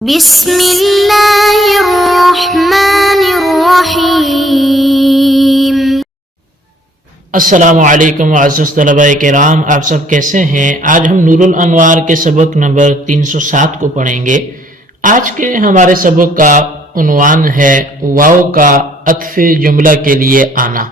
بسم اللہ الرحمن الرحیم۔ السلام علیکم معزز طلباء کرام، آپ سب کیسے ہیں؟ آج ہم نور الانوار کے سبق نمبر 307 کو پڑھیں گے۔ آج کے ہمارے سبق کا عنوان ہے واو کا عطف جملہ کے لیے آنا۔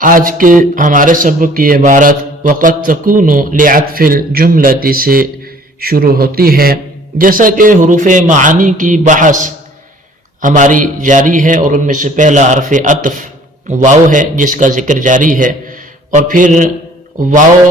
آج کے ہمارے سبق کی عبارت وقد تکون لعطف الجملۃ سے شروع ہوتی ہے۔ جیسا کہ حروف معانی کی بحث ہماری جاری ہے اور ان میں سے پہلا حرف عطف واو ہے جس کا ذکر جاری ہے، اور پھر واو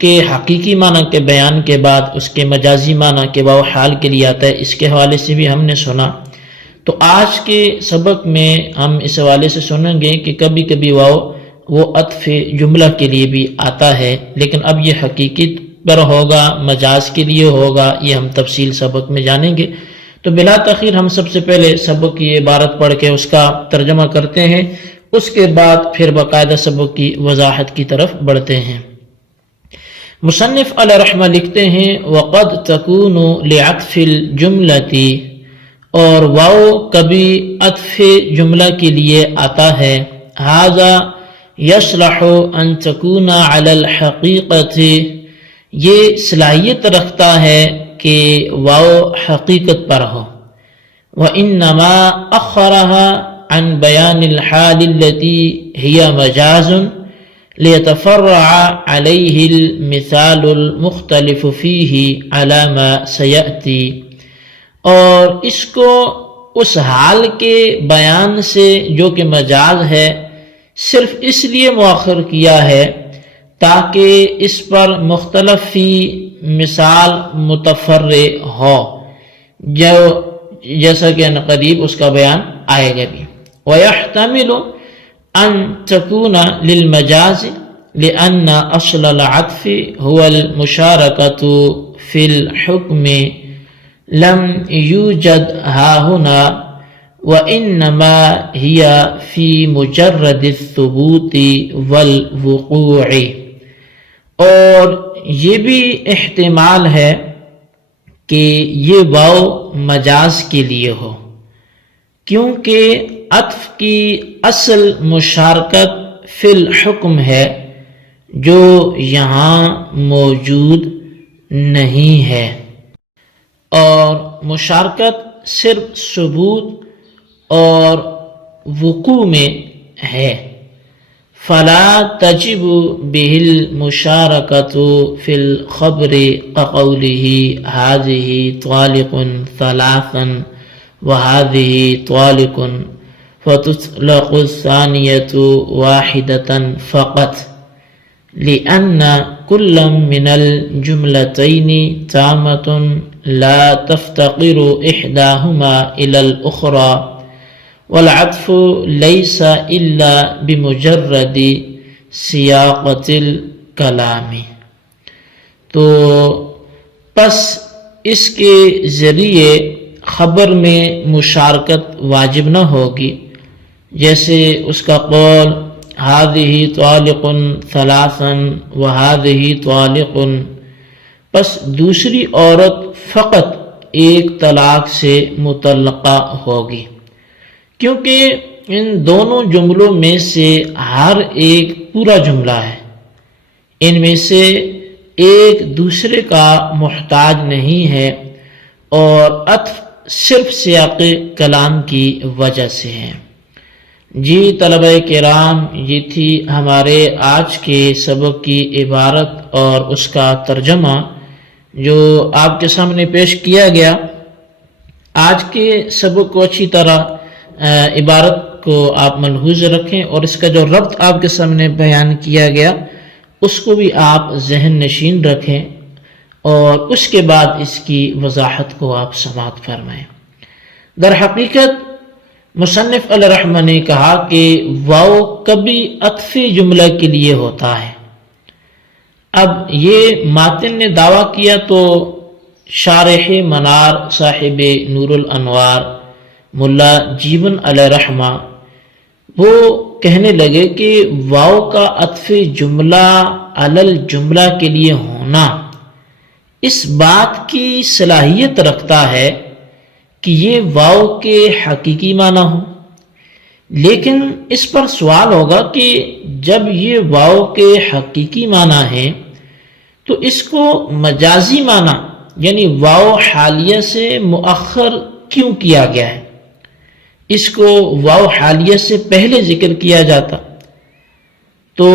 کے حقیقی معنی کے بیان کے بعد اس کے مجازی معنی کے واو حال کے لیے آتا ہے۔ اس کے حوالے سے بھی ہم نے سنا۔ تو آج کے سبق میں ہم اس حوالے سے سنیں گے کہ کبھی کبھی واو وہ عطف جملہ کے لیے بھی آتا ہے، لیکن اب یہ حقیقی پر ہوگا، مجاز کے لیے ہوگا، یہ ہم تفصیل سبق میں جانیں گے۔ تو بلا تاخیر ہم سب سے پہلے سبق کی عبارت پڑھ کے اس کا ترجمہ کرتے ہیں، اس کے بعد پھر باقاعدہ سبق کی وضاحت کی طرف بڑھتے ہیں۔ مصنف علیہ رحمہ لکھتے ہیں وقد تکون لعطف الجملۃ، اور واو کبھی عطف جملہ کے لیے آتا ہے۔ ھذا یصلح ان تکون علی الحقیقۃ، یہ صلاحیت رکھتا ہے کہ واو حقیقت پر ہو۔ وَإِنَّمَا أَخَّرَهَا عَنْ بَيَانِ الْحَالِ الَّتِي هِيَ مَجَازٌ لِيَتَفَرَّعَ عَلَيْهِ الْمِثَالُ الْمُخْتَلِفُ فِيهِ عَلَى مَا سَيَأْتِي، اور اس کو اس حال کے بیان سے جو کہ مجاز ہے صرف اس لیے مؤخر کیا ہے تاکہ اس پر مختلف فی مثال متفرع ہو، جو جیسا کہ قریب اس کا بیان آئے گا بھی۔ وَيَحْتَمِلُ أَن تَكُونَ لِلْمَجَازِ لِأَنَّ أَصْلَ الْعَطْفِ هُوَ الْمُشَارَكَةُ فِي الْحُكْمِ لَمْ يُوجَدْ هَاهُنَا وَإِنَّمَا هِيَ فِي مُجَرَّدِ الثُّبُوتِ وَالْوُقُوعِ، اور یہ بھی احتمال ہے کہ یہ واو مجاز کے لیے ہو، کیونکہ عطف کی اصل مشارکت فی الحکم ہے جو یہاں موجود نہیں ہے، اور مشارکت صرف ثبوت اور وقوع میں ہے۔ فلا تجب به المشاركة في الخبر كقوله هذه طالق ثلاثا وهذه طالق، فتطلق الثانية واحدة فقط لأن كل من الجملتين تامة لا تفتقر إحداهما إلى الأخرى، والعطف ليس إلا بمجرد سیاقت الکلام۔ تو پس اس کے ذریعے خبر میں مشارکت واجب نہ ہوگی، جیسے اس کا قول هذه طالق ثلاثا وهذه طالق، پس دوسری عورت فقط ایک طلاق سے مطلقہ ہوگی، کیونکہ ان دونوں جملوں میں سے ہر ایک پورا جملہ ہے، ان میں سے ایک دوسرے کا محتاج نہیں ہے، اور عطف صرف سیاق کلام کی وجہ سے ہے۔ جی طلبہ کرام، یہ تھی ہمارے آج کے سبق کی عبارت اور اس کا ترجمہ جو آپ کے سامنے پیش کیا گیا۔ آج کے سبق کو اچھی طرح عبارت کو آپ ملحوظ رکھیں، اور اس کا جو ربط آپ کے سامنے بیان کیا گیا اس کو بھی آپ ذہن نشین رکھیں، اور اس کے بعد اس کی وضاحت کو آپ سماعت فرمائیں۔ در حقیقت مصنف علیہ رحمہ نے کہا کہ واو کبھی عطف جملہ کے لیے ہوتا ہے۔ اب یہ ماتن نے دعویٰ کیا تو شارح منار صاحب نور الانوار ملا جیون علیہ رحمہ وہ کہنے لگے کہ واو کا عطف جملہ علی الجملہ کے لیے ہونا اس بات کی صلاحیت رکھتا ہے کہ یہ واو کے حقیقی معنی ہو، لیکن اس پر سوال ہوگا کہ جب یہ واو کے حقیقی معنی ہے تو اس کو مجازی معنی یعنی واو حالیہ سے مؤخر کیوں کیا گیا ہے؟ اس کو واو حالیہ سے پہلے ذکر کیا جاتا۔ تو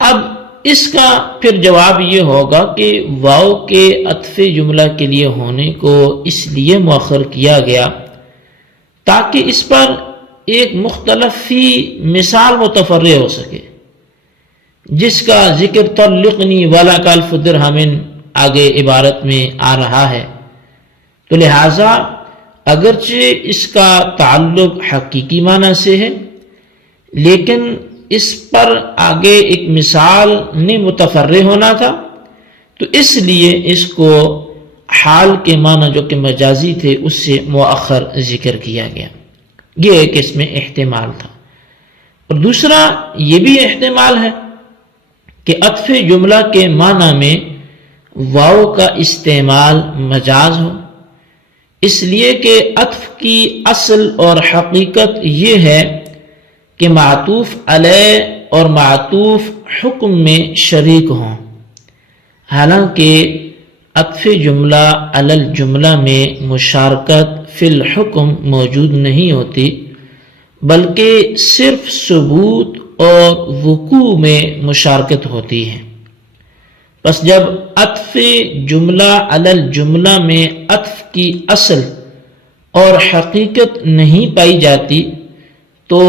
اب اس کا پھر جواب یہ ہوگا کہ واو کے عطف جملہ کے لیے ہونے کو اس لیے مؤخر کیا گیا تاکہ اس پر ایک مختلف فی مثال متفرع ہو سکے، جس کا ذکر طلقنی ولک الف درہم آگے عبارت میں آ رہا ہے۔ تو لہٰذا اگرچہ اس کا تعلق حقیقی معنی سے ہے، لیکن اس پر آگے ایک مثال نے متفرع ہونا تھا، تو اس لیے اس کو حال کے معنی جو کہ مجازی تھے اس سے مؤخر ذکر کیا گیا۔ یہ ایک اس میں احتمال تھا۔ اور دوسرا یہ بھی احتمال ہے کہ عطف جملہ کے معنی میں واو کا استعمال مجاز ہو، اس لیے کہ عطف کی اصل اور حقیقت یہ ہے کہ معطوف علیہ اور معطوف حکم میں شریک ہوں، حالانکہ عطف جملہ علی الجملہ میں مشارکت فی الحکم موجود نہیں ہوتی، بلکہ صرف ثبوت اور وقوع میں مشارکت ہوتی ہے۔ پس جب عطف جملہ علی الجملہ میں عطف کی اصل اور حقیقت نہیں پائی جاتی تو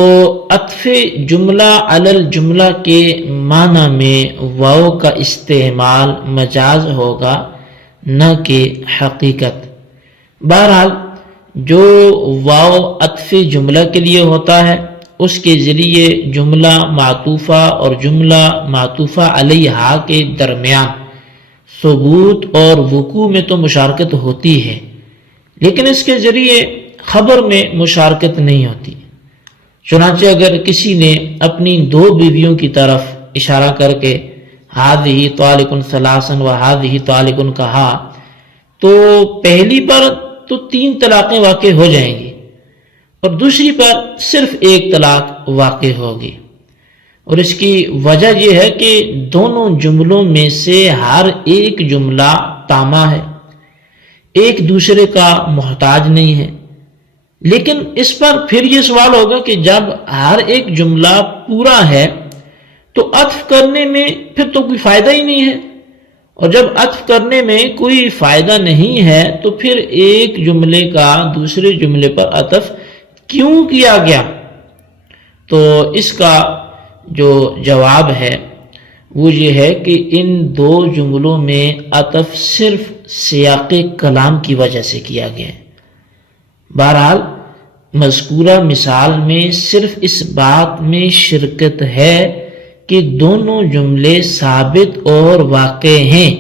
عطف جملہ علی الجملہ کے معنی میں واو کا استعمال مجاز ہوگا نہ کہ حقیقت۔ بہرحال جو واو عطف جملہ کے لیے ہوتا ہے اس کے ذریعے جملہ معطوفہ اور جملہ معطوفہ علیہا کے درمیان ثبوت اور وقوع میں تو مشارکت ہوتی ہے، لیکن اس کے ذریعے خبر میں مشارکت نہیں ہوتی۔ چنانچہ اگر کسی نے اپنی دو بیویوں کی طرف اشارہ کر کے ہذہ طالق ثلاثا و ہذہ طالق کہا تو پہلی پر تو 3 طلاقیں واقع ہو جائیں گی اور دوسری پر صرف 1 طلاق واقع ہوگی، اور اس کی وجہ یہ ہے کہ دونوں جملوں میں سے ہر ایک جملہ تامہ ہے، ایک دوسرے کا محتاج نہیں ہے۔ لیکن اس پر پھر یہ سوال ہوگا کہ جب ہر ایک جملہ پورا ہے تو عطف کرنے میں پھر تو کوئی فائدہ ہی نہیں ہے، اور جب عطف کرنے میں کوئی فائدہ نہیں ہے تو پھر ایک جملے کا دوسرے جملے پر عطف کیوں کیا گیا؟ تو اس کا جو جواب ہے وہ یہ ہے کہ ان 2 جملوں میں عطف صرف سیاق کلام کی وجہ سے کیا گیا ہے۔ بہرحال مذکورہ مثال میں صرف اس بات میں شرکت ہے کہ دونوں جملے ثابت اور واقع ہیں،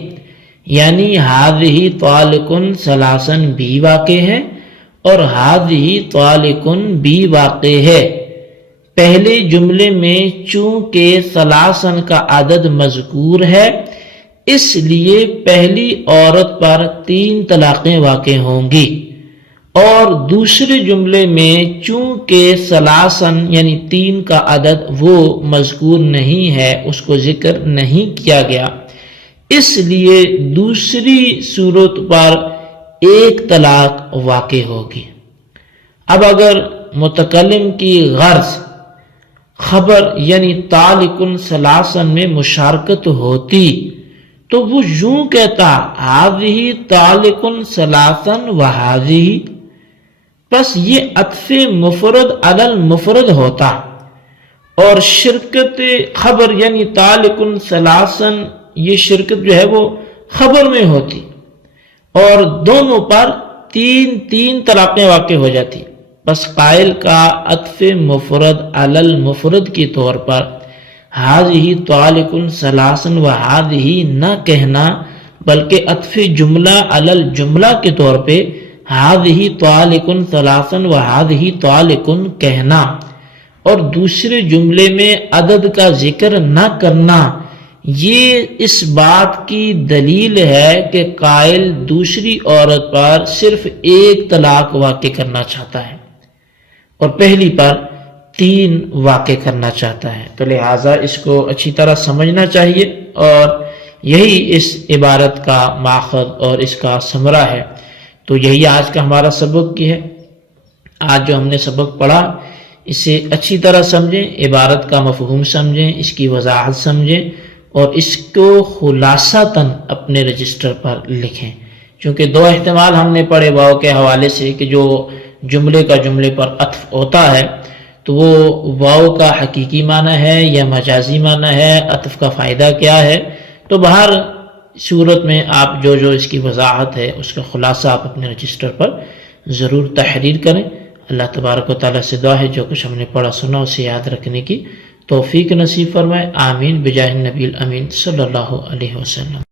یعنی ہذہ طالق ثلاثا بھی واقع ہے اور ہذہ طالق بھی واقع ہے۔ پہلے جملے میں چونکہ ثلاثا کا عدد مذکور ہے اس لیے پہلی عورت پر 3 طلاقیں واقع ہوں گی، اور دوسرے جملے میں چونکہ ثلاثا یعنی 3 کا عدد وہ مذکور نہیں ہے، اس کو ذکر نہیں کیا گیا، اس لیے دوسری صورت پر 1 طلاق واقع ہوگی۔ اب اگر متکلم کی غرض خبر یعنی طالق ثلاثا میں مشارکت ہوتی تو وہ یوں کہتا ہذہ طالق ثلاثا وہذہ، بس یہ عطف مفرد علی المفرد ہوتا اور شرکت خبر یعنی طالق ثلاثا یہ شرکت جو ہے وہ خبر میں ہوتی اور دونوں پر 3 طلاقیں واقع ہو جاتی۔ بس قائل کا عطف مفرد علی المفرد کے طور پر ہذہ طالق ثلاثا وہذہ نہ کہنا، بلکہ عطف جملہ علی الجملہ کے طور پہ ہذہ طالق ثلاثا وہذہ طالق کہنا، اور دوسرے جملے میں عدد کا ذکر نہ کرنا، یہ اس بات کی دلیل ہے کہ قائل دوسری عورت پر صرف ایک طلاق واقع کرنا چاہتا ہے اور پہلی پر 3 واقع کرنا چاہتا ہے، تو لہٰذا اس کو اچھی طرح سمجھنا چاہیے، اور یہی اس عبارت کا ماخذ اور اس کا ثمرہ ہے۔ تو یہی آج کا ہمارا سبق کی ہے۔ آج جو ہم نے سبق پڑھا اسے اچھی طرح سمجھیں، عبارت کا مفہوم سمجھیں، اس کی وضاحت سمجھیں اور اس کو خلاصتاً اپنے رجسٹر پر لکھیں، چونکہ 2 احتمال ہم نے پڑھے واو کے حوالے سے کہ جو جملے کا جملے پر عطف ہوتا ہے تو وہ واو کا حقیقی معنی ہے یا مجازی معنی ہے، عطف کا فائدہ کیا ہے۔ تو بہر صورت میں آپ جو اس کی وضاحت ہے اس کا خلاصہ آپ اپنے رجسٹر پر ضرور تحریر کریں۔ اللہ تبارک و تعالیٰ سے دعا ہے جو کچھ ہم نے پڑھا سنا اسے یاد رکھنے کی توفیق نصیب فرمائے، آمین بجاہ النبی الامین صلی اللہ علیہ وسلم۔